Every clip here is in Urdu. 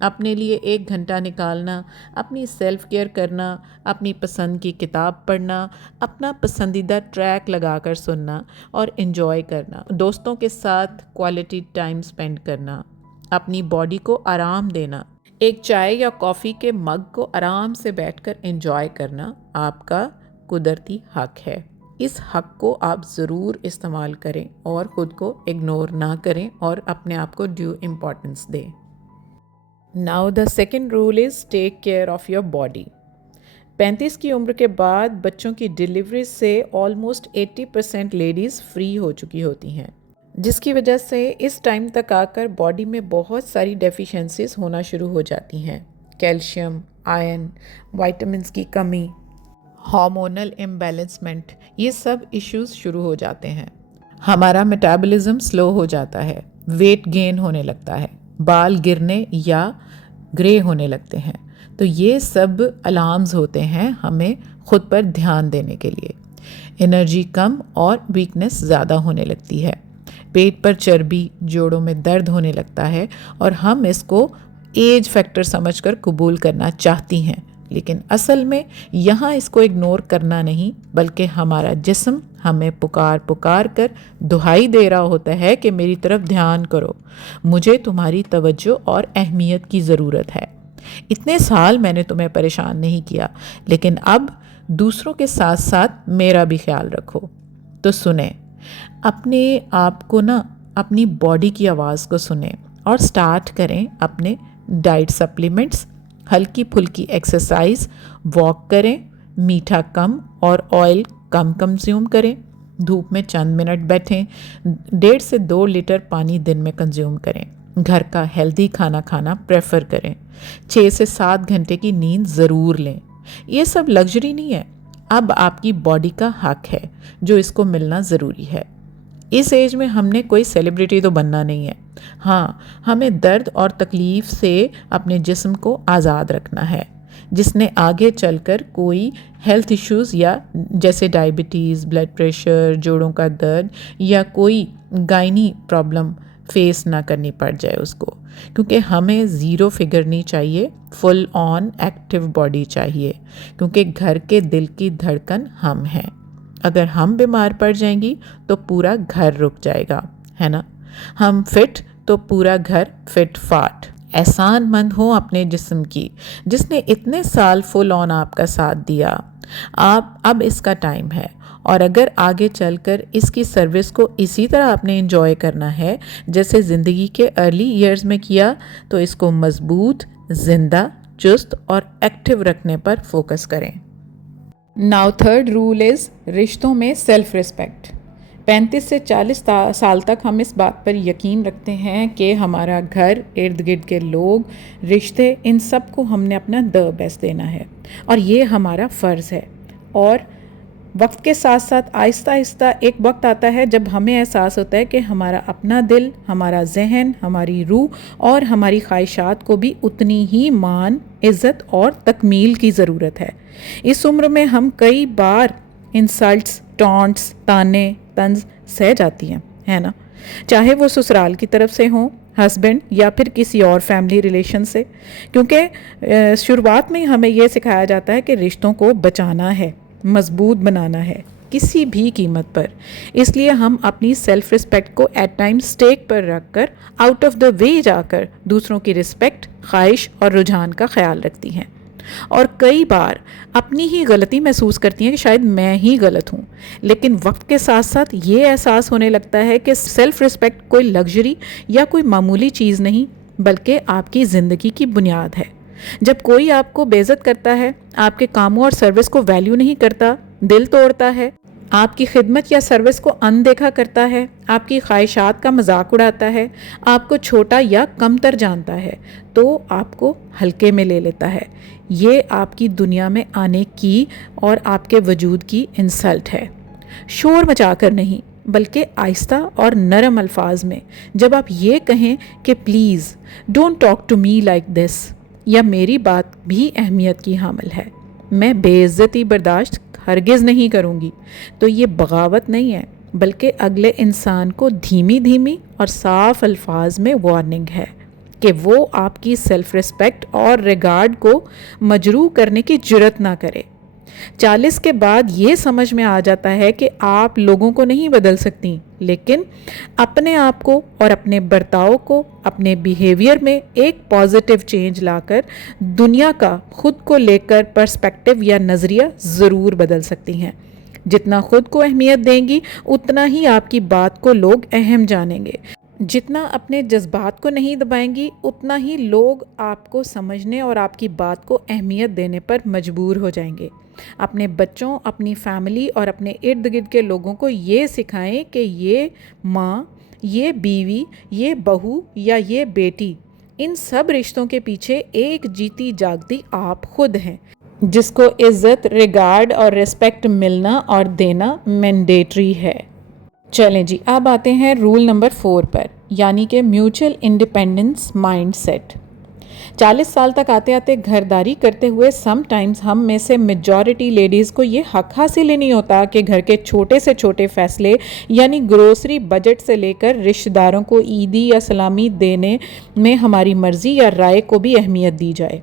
اپنے لیے 1 گھنٹہ نکالنا، اپنی سیلف کیئر کرنا، اپنی پسند کی کتاب پڑھنا، اپنا پسندیدہ ٹریک لگا کر سننا اور انجوائے کرنا، دوستوں کے ساتھ کوالٹی ٹائم سپینڈ کرنا، اپنی باڈی کو آرام دینا، ایک چائے یا کافی کے مگ کو آرام سے بیٹھ کر انجوائے کرنا آپ کا قدرتی حق ہے۔ اس حق کو آپ ضرور استعمال کریں اور خود کو اگنور نہ کریں اور اپنے آپ کو ڈیو امپورٹنس دیں۔ Now the second rule is take care of your body۔ 35 کی عمر کے بعد بچوں کی ڈیلیوری سے آلموسٹ 80% لیڈیز فری ہو چکی ہوتی ہیں، جس کی وجہ سے اس ٹائم تک آ کر باڈی میں بہت ساری ڈیفیشنسیز ہونا شروع ہو جاتی ہیں، کیلشیم، آئرن، وائٹامنس کی کمی، ہارمونل امبیلنسمنٹ، یہ سب ایشوز شروع ہو جاتے ہیں، ہمارا میٹابولزم سلو ہو جاتا ہے، ویٹ گین ہونے لگتا ہے، بال گرنے یا گرے ہونے لگتے ہیں۔ تو یہ سب الارمز ہوتے ہیں ہمیں خود پر دھیان دینے کے لیے۔ انرجی کم اور ویکنس زیادہ ہونے لگتی ہے، پیٹ پر چربی، جوڑوں میں درد ہونے لگتا ہے اور ہم اس کو ایج فیکٹر سمجھ کر قبول کرنا چاہتی ہیں، لیکن اصل میں یہاں اس کو اگنور کرنا نہیں، بلکہ ہمارا جسم ہمیں پکار کر دہائی دے رہا ہوتا ہے کہ میری طرف دھیان کرو، مجھے تمہاری توجہ اور اہمیت کی ضرورت ہے۔ اتنے سال میں نے تمہیں پریشان نہیں کیا، لیکن اب دوسروں کے ساتھ ساتھ میرا بھی خیال رکھو۔ تو سنیں، اپنے آپ کو اپنی باڈی کی آواز کو سنیں اور سٹارٹ کریں اپنے ڈائٹ سپلیمنٹس، ہلکی پھلکی ایکسرسائز، واک کریں، میٹھا کم اور آئل کم کنزیوم کریں، دھوپ میں چند منٹ بیٹھیں، 1.5 سے 2 لیٹر پانی دن میں کنزیوم کریں، گھر کا ہیلدی کھانا کھانا پریفر کریں، 6 سے 7 گھنٹے کی نیند ضرور لیں۔ یہ سب لگژری نہیں ہے، اب آپ کی باڈی کا حق ہے جو اس کو ملنا ضروری ہے۔ اس ایج میں ہم نے کوئی سیلیبریٹی تو بننا نہیں ہے، ہاں ہمیں درد اور تکلیف سے اپنے جسم کو آزاد رکھنا ہے، جس نے آگے چل کر کوئی ہیلتھ ایشوز یا جیسے ڈائبٹیز، بلڈ پریشر، جوڑوں کا درد یا کوئی گائنی پرابلم فیس نہ کرنی پڑ جائے اس کو، کیونکہ ہمیں زیرو فگر نہیں چاہیے، فل آن ایکٹیو باڈی چاہیے، کیونکہ گھر کے دل کی دھڑکن ہم ہیں۔ اگر ہم بیمار پڑ جائیں گی تو پورا گھر رک جائے گا، ہے نا؟ ہم فٹ تو پورا گھر فٹ فاٹ۔ احسان مند ہوں اپنے جسم کی، جس نے اتنے سال فل آن آپ کا ساتھ دیا۔ اب اس کا ٹائم ہے، اور اگر آگے چل کر اس کی سروس کو اسی طرح آپ نے انجوائے کرنا ہے جیسے زندگی کے ارلی ایئرز میں کیا، تو اس کو مضبوط، زندہ، چست اور ایکٹیو رکھنے پر فوکس کریں۔ Now third rule is رشتوں میں سیلف ریسپیکٹ۔ 35 سے 40 سال تک ہم اس بات پر یقین رکھتے ہیں کہ ہمارا گھر، ارد گرد کے لوگ، رشتے، ان سب کو ہم نے اپنا بیسٹ دینا ہے، اور یہ ہمارا فرض ہے۔ اور وقت کے ساتھ ساتھ آہستہ آہستہ ایک وقت آتا ہے جب ہمیں احساس ہوتا ہے کہ ہمارا اپنا دل، ہمارا ذہن، ہماری روح اور ہماری خواہشات کو بھی اتنی ہی مان، عزت اور تکمیل کی ضرورت ہے۔ اس عمر میں ہم کئی بار انسلٹس، ٹانٹس، تانے، طنز سہ جاتی ہیں، ہے نا؟ چاہے وہ سسرال کی طرف سے ہوں، ہسبینڈ یا پھر کسی اور فیملی ریلیشن سے، کیونکہ شروعات میں ہمیں یہ سکھایا جاتا ہے کہ رشتوں کو بچانا ہے، مضبوط بنانا ہے کسی بھی قیمت پر۔ اس لیے ہم اپنی سیلف رسپیکٹ کو ایٹ ٹائم سٹیک پر رکھ کر آؤٹ آف دا وے جا کر دوسروں کی رسپیکٹ، خواہش اور رجحان کا خیال رکھتی ہیں، اور کئی بار اپنی ہی غلطی محسوس کرتی ہیں کہ شاید میں ہی غلط ہوں۔ لیکن وقت کے ساتھ ساتھ یہ احساس ہونے لگتا ہے کہ سیلف رسپیکٹ کوئی لگژری یا کوئی معمولی چیز نہیں، بلکہ آپ کی زندگی کی بنیاد ہے۔ جب کوئی آپ کو بے عزت کرتا ہے، آپ کے کاموں اور سروس کو ویلیو نہیں کرتا، دل توڑتا ہے، آپ کی خدمت یا سروس کو اندیکھا کرتا ہے، آپ کی خواہشات کا مذاق اڑاتا ہے، آپ کو چھوٹا یا کمتر جانتا ہے، تو آپ کو ہلکے میں لے لیتا ہے، یہ آپ کی دنیا میں آنے کی اور آپ کے وجود کی انسلٹ ہے۔ شور مچا کر نہیں، بلکہ آہستہ اور نرم الفاظ میں جب آپ یہ کہیں کہ please don't talk to me like this, یا میری بات بھی اہمیت کی حامل ہے، میں بے عزتی برداشت ہرگز نہیں کروں گی، تو یہ بغاوت نہیں ہے، بلکہ اگلے انسان کو دھیمی دھیمی اور صاف الفاظ میں وارننگ ہے۔ کہ وہ آپ کی سیلف ریسپیکٹ اور ریگارڈ کو مجروح کرنے کی جرت نہ کرے۔ 40 کے بعد یہ سمجھ میں آ جاتا ہے کہ آپ لوگوں کو نہیں بدل سکتی، لیکن اپنے آپ کو اور اپنے برتاؤ کو، اپنے بیہیویئر میں ایک پازیٹیو چینج لا کر دنیا کا خود کو لے کر پرسپیکٹیو یا نظریہ ضرور بدل سکتی ہیں۔ جتنا خود کو اہمیت دیں گی اتنا ہی آپ کی بات کو لوگ اہم جانیں گے۔ جتنا اپنے جذبات کو نہیں دبائیں گی اتنا ہی لوگ آپ کو سمجھنے اور آپ کی بات کو اہمیت دینے پر مجبور ہو جائیں گے۔ اپنے بچوں، اپنی فیملی اور اپنے ارد گرد کے لوگوں کو یہ سکھائیں کہ یہ ماں، یہ بیوی، یہ بہو یا یہ بیٹی، ان سب رشتوں کے پیچھے ایک جیتی جاگتی آپ خود ہیں، جس کو عزت، ریگارڈ اور ریسپیکٹ ملنا اور دینا مینڈیٹری ہے۔ چلیں جی، اب آتے ہیں رول نمبر 4 پر، یعنی کہ میوچل انڈیپینڈنس مائنڈ سیٹ۔ 40 سال تک آتے آتے گھرداری کرتے ہوئے سم ٹائمز ہم میں سے میجورٹی لیڈیز کو یہ حق حاصل ہی نہیں ہوتا کہ گھر کے چھوٹے سے چھوٹے فیصلے، یعنی گروسری بجٹ سے لے کر رشتہ داروں کو عیدی یا سلامی دینے میں ہماری مرضی یا رائے کو بھی اہمیت دی جائے۔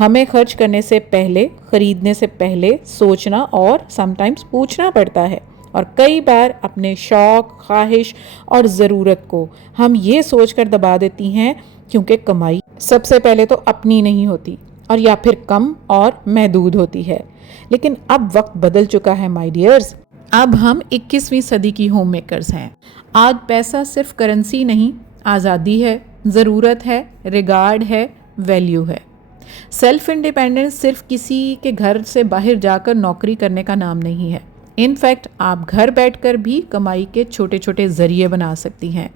ہمیں خرچ کرنے سے پہلے، خریدنے سے پہلے سوچنا اور سم ٹائمز پوچھنا پڑتا ہے، اور کئی بار اپنے شوق، خواہش اور ضرورت کو ہم یہ سوچ کر دبا دیتی ہیں کیونکہ کمائی سب سے پہلے تو اپنی نہیں ہوتی، اور یا پھر کم اور محدود ہوتی ہے۔ لیکن اب وقت بدل چکا ہے مائی ڈیئرز، اب ہم 21ویں صدی کی ہوم میکرز ہیں۔ آج پیسہ صرف کرنسی نہیں، آزادی ہے، ضرورت ہے، ریگارڈ ہے، ویلیو ہے۔ سیلف انڈیپینڈنس صرف کسی کے گھر سے باہر جا کر نوکری کرنے کا نام نہیں ہے۔ ان فیکٹ آپ گھر بیٹھ کر بھی کمائی کے چھوٹے چھوٹے ذریعے بنا سکتی ہیں،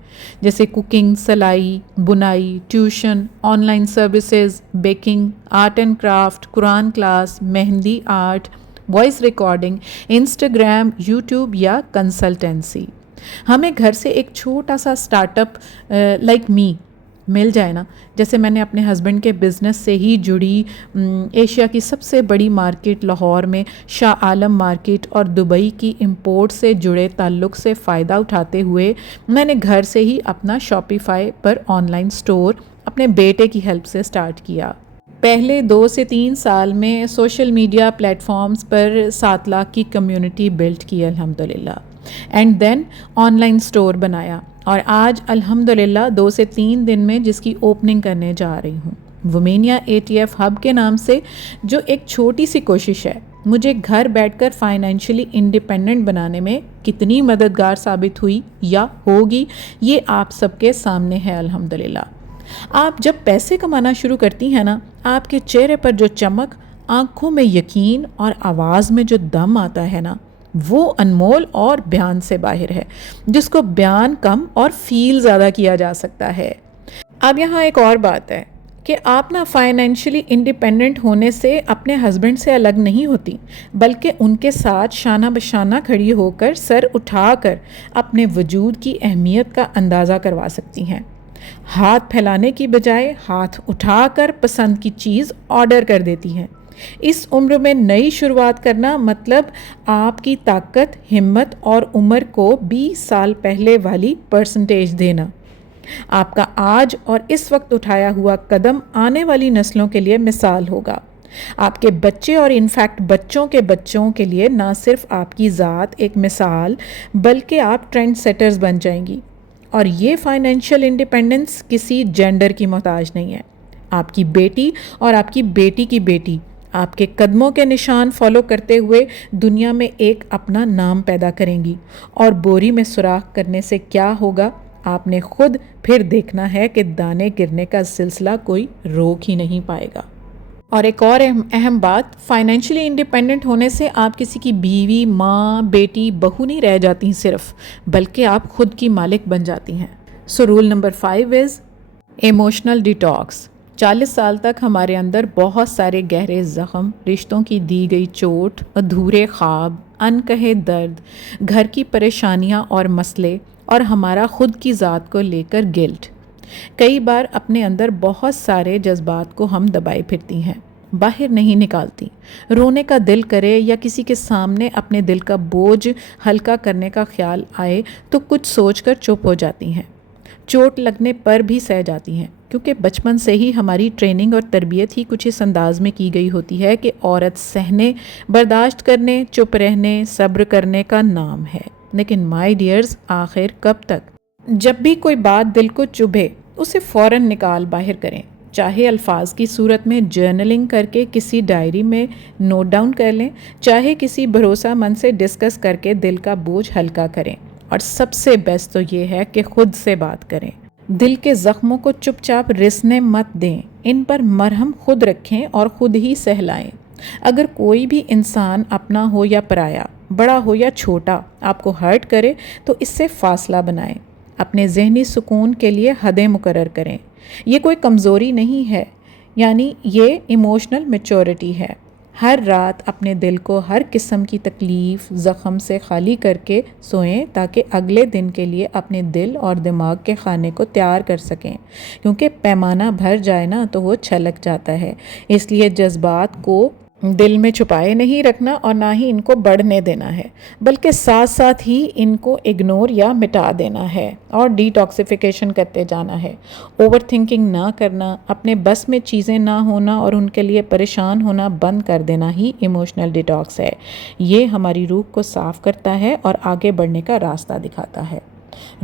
جیسے کوکنگ، سلائی، بنائی، tuition, online services, baking, art and craft, قرآن class, mehndi art, voice recording, Instagram, YouTube یا کنسلٹنسی۔ ہمیں گھر سے ایک چھوٹا سا اسٹارٹ اپ لائک می مل جائے نا، جیسے میں نے اپنے ہسبینڈ کے بزنس سے ہی جڑی ایشیا کی سب سے بڑی مارکیٹ لاہور میں شاہ عالم مارکیٹ اور دبئی کی امپورٹ سے جڑے تعلق سے فائدہ اٹھاتے ہوئے میں نے گھر سے ہی اپنا Shopify per on line store اپنے بیٹے کی ہیلپ سے سٹارٹ کیا۔ پہلے 2 سے 3 سال میں سوشل میڈیا پلیٹ فارمز پر 7 لاکھ کی کمیونٹی بلڈ کی الحمدللہ، and then online store بنایا، اور آج الحمدللہ 2 سے 3 دن میں جس کی اوپننگ کرنے جا رہی ہوں۔ وومینیا ATF ہب کے نام سے، جو ایک چھوٹی سی کوشش ہے، مجھے گھر بیٹھ کر فائنینشلی انڈیپینڈنٹ بنانے میں کتنی مددگار ثابت ہوئی یا ہوگی، یہ آپ سب کے سامنے ہے الحمدللہ۔ آپ جب پیسے کمانا شروع کرتی ہیں نا، آپ کے چہرے پر جو چمک، آنکھوں میں یقین اور آواز میں جو دم آتا ہے نا، وہ انمول اور بیان سے باہر ہے، جس کو بیان کم اور فیل زیادہ کیا جا سکتا ہے۔ اب یہاں ایک اور بات ہے کہ آپ نا فائنینشلی انڈیپینڈنٹ ہونے سے اپنے ہسبینڈ سے الگ نہیں ہوتی، بلکہ ان کے ساتھ شانہ بشانہ کھڑی ہو کر سر اٹھا کر اپنے وجود کی اہمیت کا اندازہ کروا سکتی ہیں۔ ہاتھ پھیلانے کی بجائے ہاتھ اٹھا کر پسند کی چیز آرڈر کر دیتی ہیں۔ اس عمر میں نئی شروعات کرنا مطلب آپ کی طاقت، ہمت اور عمر کو 20 سال پہلے والی پرسنٹیج دینا۔ آپ کا آج اور اس وقت اٹھایا ہوا قدم آنے والی نسلوں کے لیے مثال ہوگا۔ آپ کے بچے اور انفیکٹ بچوں کے بچوں کے لیے نہ صرف آپ کی ذات ایک مثال، بلکہ آپ ٹرینڈ سیٹرز بن جائیں گی۔ اور یہ فائنینشیل انڈیپینڈنس کسی جینڈر کی محتاج نہیں ہے۔ آپ کی بیٹی اور آپ کی بیٹی کی بیٹی آپ کے قدموں کے نشان فالو کرتے ہوئے دنیا میں ایک اپنا نام پیدا کریں گی، اور بوری میں سوراخ کرنے سے کیا ہوگا، آپ نے خود پھر دیکھنا ہے کہ دانے گرنے کا سلسلہ کوئی روک ہی نہیں پائے گا۔ اور ایک اور اہم بات، فائنینشلی انڈیپینڈنٹ ہونے سے آپ کسی کی بیوی، ماں، بیٹی، بہو نہیں رہ جاتی صرف، بلکہ آپ خود کی مالک بن جاتی ہیں۔ So roll number 5 is emotional detox. 40 سال تک ہمارے اندر بہت سارے گہرے زخم، رشتوں کی دی گئی چوٹ، ادھورے خواب، انکہے درد، گھر کی پریشانیاں اور مسئلے، اور ہمارا خود کی ذات کو لے کر گلٹ۔ کئی بار اپنے اندر بہت سارے جذبات کو ہم دبائے پھرتی ہیں، باہر نہیں نکالتی۔ رونے کا دل کرے یا کسی کے سامنے اپنے دل کا بوجھ ہلکا کرنے کا خیال آئے تو کچھ سوچ کر چپ ہو جاتی ہیں، چوٹ لگنے پر بھی سہ جاتی ہیں، کیونکہ بچپن سے ہی ہماری ٹریننگ اور تربیت ہی کچھ اس انداز میں کی گئی ہوتی ہے کہ عورت سہنے، برداشت کرنے، چپ رہنے، صبر کرنے کا نام ہے۔ لیکن مائی ڈیئرز، آخر کب تک؟ جب بھی کوئی بات دل کو چبھے اسے فوراً نکال باہر کریں، چاہے الفاظ کی صورت میں جرنلنگ کر کے کسی ڈائری میں نوٹ ڈاؤن کر لیں، چاہے کسی بھروسہ مند سے ڈسکس کر کے دل کا بوجھ ہلکا کریں، اور سب سے بیسٹ تو یہ ہے کہ خود سے بات کریں۔ دل کے زخموں کو چپ چاپ رسنے مت دیں، ان پر مرہم خود رکھیں اور خود ہی سہلائیں۔ اگر کوئی بھی انسان اپنا ہو یا پرایا، بڑا ہو یا چھوٹا، آپ کو ہرٹ کرے تو اس سے فاصلہ بنائیں۔ اپنے ذہنی سکون کے لیے حدیں مقرر کریں۔ یہ کوئی کمزوری نہیں ہے، یعنی یہ ایموشنل میچورٹی ہے۔ ہر رات اپنے دل کو ہر قسم کی تکلیف، زخم سے خالی کر کے سوئیں تاکہ اگلے دن کے لیے اپنے دل اور دماغ کے کھانے کو تیار کر سکیں، کیونکہ پیمانہ بھر جائے نا تو وہ چھلک جاتا ہے۔ اس لیے جذبات کو دل میں چھپائے نہیں رکھنا اور نہ ہی ان کو بڑھنے دینا ہے، بلکہ ساتھ ساتھ ہی ان کو اگنور یا مٹا دینا ہے اور ڈی ٹاکسیفیکیشن کرتے جانا ہے۔ اوور تھنکنگ نہ کرنا، اپنے بس میں چیزیں نہ ہونا اور ان کے لیے پریشان ہونا بند کر دینا ہی ایموشنل ڈیٹاکس ہے۔ یہ ہماری روح کو صاف کرتا ہے اور آگے بڑھنے کا راستہ دکھاتا ہے۔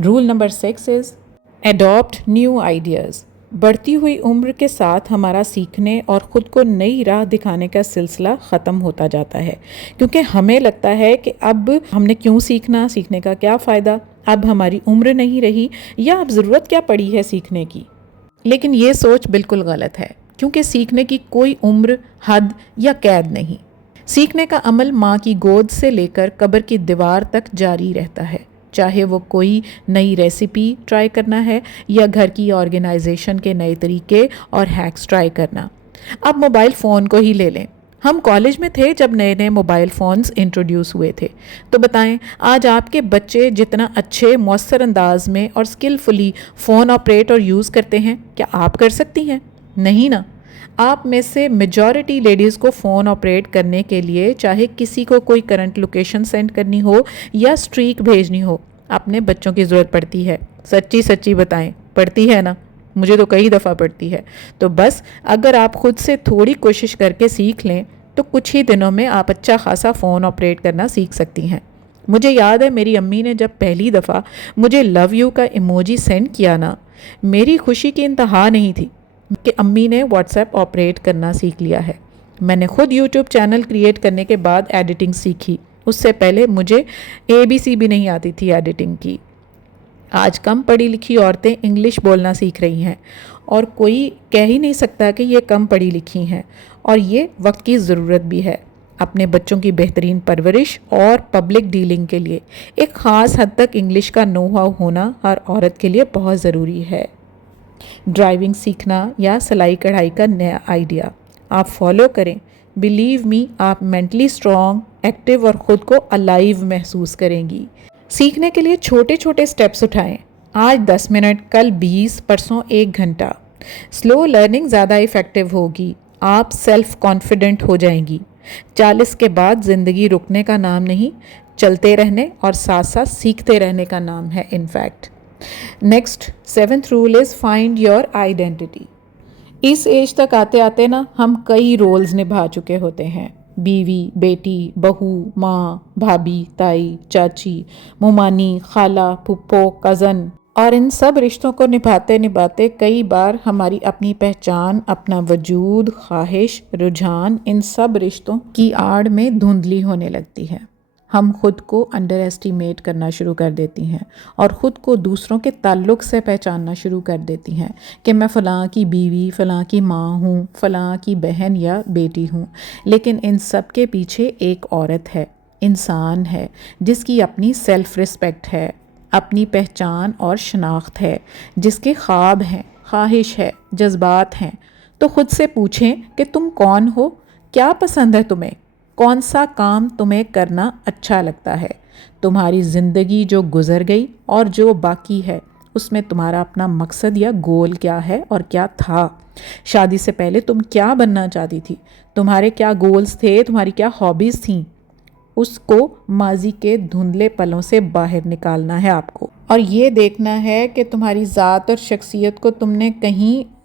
رول نمبر 6 از اڈاپٹ نیو آئیڈیاز۔ بڑھتی ہوئی عمر کے ساتھ ہمارا سیکھنے اور خود کو نئی راہ دکھانے کا سلسلہ ختم ہوتا جاتا ہے، کیونکہ ہمیں لگتا ہے کہ اب ہم نے کیوں سیکھنا، سیکھنے کا کیا فائدہ، اب ہماری عمر نہیں رہی، یا اب ضرورت کیا پڑی ہے سیکھنے کی۔ لیکن یہ سوچ بالکل غلط ہے، کیونکہ سیکھنے کی کوئی عمر، حد یا قید نہیں۔ سیکھنے کا عمل ماں کی گود سے لے کر قبر کی دیوار تک جاری رہتا ہے، چاہے وہ کوئی نئی ریسیپی ٹرائی کرنا ہے یا گھر کی آرگنائزیشن کے نئے طریقے اور ہیکس ٹرائی کرنا۔ اب موبائل فون کو ہی لے لیں، ہم کالج میں تھے جب نئے نئے موبائل فونز انٹروڈیوس ہوئے تھے، تو بتائیں آج آپ کے بچے جتنا اچھے مؤثر انداز میں اور اسکلفلی فون آپریٹ اور یوز کرتے ہیں، کیا آپ کر سکتی ہیں؟ نہیں نا۔ آپ میں سے میجورٹی لیڈیز کو فون آپریٹ کرنے کے لیے چاہے کسی کو کوئی کرنٹ لوکیشن سینڈ کرنی ہو یا اسٹریک بھیجنی ہو، اپنے بچوں کی ضرورت پڑتی ہے۔ سچی سچی بتائیں، پڑتی ہے نا؟ مجھے تو کئی دفعہ پڑتی ہے۔ تو بس اگر آپ خود سے تھوڑی کوشش کر کے سیکھ لیں تو کچھ ہی دنوں میں آپ اچھا خاصا فون آپریٹ کرنا سیکھ سکتی ہیں۔ مجھے یاد ہے میری امی نے جب پہلی دفعہ مجھے لو یو کا ایموجی سینڈ کیا نا، میری خوشی کی انتہا نہیں تھی کہ امی نے واٹس ایپ آپریٹ کرنا سیکھ لیا ہے۔ میں نے خود یوٹیوب چینل کریٹ کرنے کے بعد ایڈیٹنگ سیکھی، اس سے پہلے مجھے ABC بھی نہیں آتی تھی ایڈیٹنگ کی۔ آج کم پڑھی لکھی عورتیں انگلش بولنا سیکھ رہی ہیں، اور کوئی کہہ ہی نہیں سکتا کہ یہ کم پڑھی لکھی ہیں، اور یہ وقت کی ضرورت بھی ہے۔ اپنے بچوں کی بہترین پرورش اور پبلک ڈیلنگ کے لیے ایک خاص حد تک انگلش کا نو ہاؤ ہونا ہر عورت کے لیے بہت ضروری ہے۔ ڈرائیونگ سیکھنا یا سلائی کڑھائی کا نیا آئیڈیا آپ فالو کریں، بلیو می آپ مینٹلی اسٹرانگ، ایکٹیو اور خود کو الائیو محسوس کریں گی۔ سیکھنے کے لیے چھوٹے چھوٹے سٹیپس اٹھائیں، آج 10 منٹ، کل 20، پرسوں 1 گھنٹہ۔ سلو لرننگ زیادہ ایفیکٹیو ہوگی، آپ سیلف کانفیڈنٹ ہو جائیں گی۔ 40 کے بعد زندگی رکنے کا نام نہیں، چلتے رہنے اور ساتھ ساتھ سیکھتے رہنے کا نام ہے in fact. Next 7th rule is find your identity. اس ایج تک آتے آتے نا ہم کئی رولز نبھا چکے ہوتے ہیں، بیوی، بیٹی، بہو، ماں، بھابھی، تائی، چاچی، ممانی، خالہ، پھپھو، کزن، اور ان سب رشتوں کو نبھاتے نبھاتے کئی بار ہماری اپنی پہچان، اپنا وجود، خواہش، رجحان ان سب رشتوں کی آڑ میں دھندلی ہونے لگتی ہے۔ ہم خود کو انڈر ایسٹیمیٹ کرنا شروع کر دیتی ہیں اور خود کو دوسروں کے تعلق سے پہچاننا شروع کر دیتی ہیں کہ میں فلاں کی بیوی، فلاں کی ماں ہوں، فلاں کی بہن یا بیٹی ہوں۔ لیکن ان سب کے پیچھے ایک عورت ہے، انسان ہے، جس کی اپنی سیلف ریسپیکٹ ہے، اپنی پہچان اور شناخت ہے، جس کے خواب ہیں، خواہش ہے، جذبات ہیں۔ تو خود سے پوچھیں کہ تم کون ہو، کیا پسند ہے تمہیں، کون سا کام تمہیں کرنا اچھا لگتا ہے، تمہاری زندگی جو گزر گئی اور جو باقی ہے اس میں تمہارا اپنا مقصد یا گول کیا ہے اور کیا تھا۔ شادی سے پہلے تم کیا بننا چاہتی تھی، تمہارے کیا گولز تھے، تمہاری کیا ہابیز تھیں۔ اس کو ماضی کے دھندلے پلوں سے باہر نکالنا ہے آپ کو، اور یہ دیکھنا ہے کہ تمہاری ذات اور شخصیت کو تم نے کہیں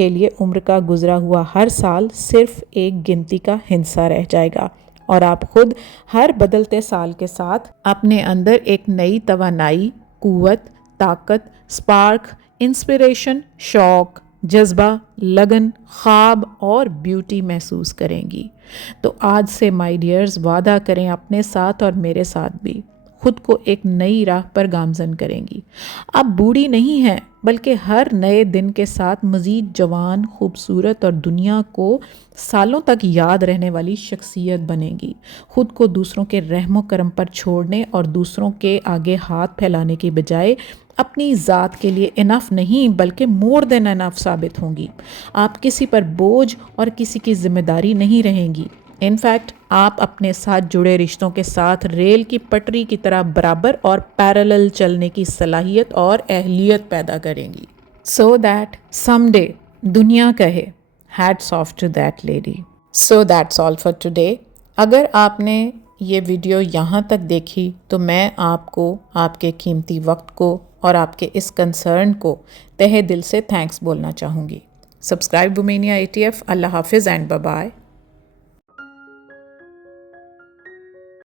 کے لیے عمر کا گزرا ہوا ہر سال صرف ایک گنتی کا ہندسہ رہ جائے گا، اور آپ خود ہر بدلتے سال کے ساتھ اپنے اندر ایک نئی توانائی، قوت، طاقت، سپارک، انسپریشن، شوق، جذبہ، لگن، خواب اور بیوٹی محسوس کریں گی۔ تو آج سے مائی ڈیئرز وعدہ کریں اپنے ساتھ اور میرے ساتھ بھی، خود کو ایک نئی راہ پر گامزن کریں گی۔ آپ بوڑھی نہیں ہیں، بلکہ ہر نئے دن کے ساتھ مزید جوان، خوبصورت اور دنیا کو سالوں تک یاد رہنے والی شخصیت بنیں گی۔ خود کو دوسروں کے رحم و کرم پر چھوڑنے اور دوسروں کے آگے ہاتھ پھیلانے کی بجائے اپنی ذات کے لیے انف نہیں بلکہ مور دین انف ثابت ہوں گی۔ آپ کسی پر بوجھ اور کسی کی ذمہ داری نہیں رہیں گی۔ انفیکٹ آپ اپنے ساتھ جڑے رشتوں کے ساتھ ریل کی پٹری کی طرح برابر اور پیرالل چلنے کی صلاحیت اور اہلیت پیدا کریں گی، سو دیٹ سم ڈے دنیا کہے hats of two that lady. So that's all for today. اگر آپ نے یہ ویڈیو یہاں تک دیکھی تو میں آپ کو آپ کے قیمتی وقت کو اور آپ کے اس کنسرن کو تہہ دل سے تھینکس بولنا چاہوں گی۔ Subscribe وومینیا ATF۔ اللہ حافظ اینڈ بائے بائے۔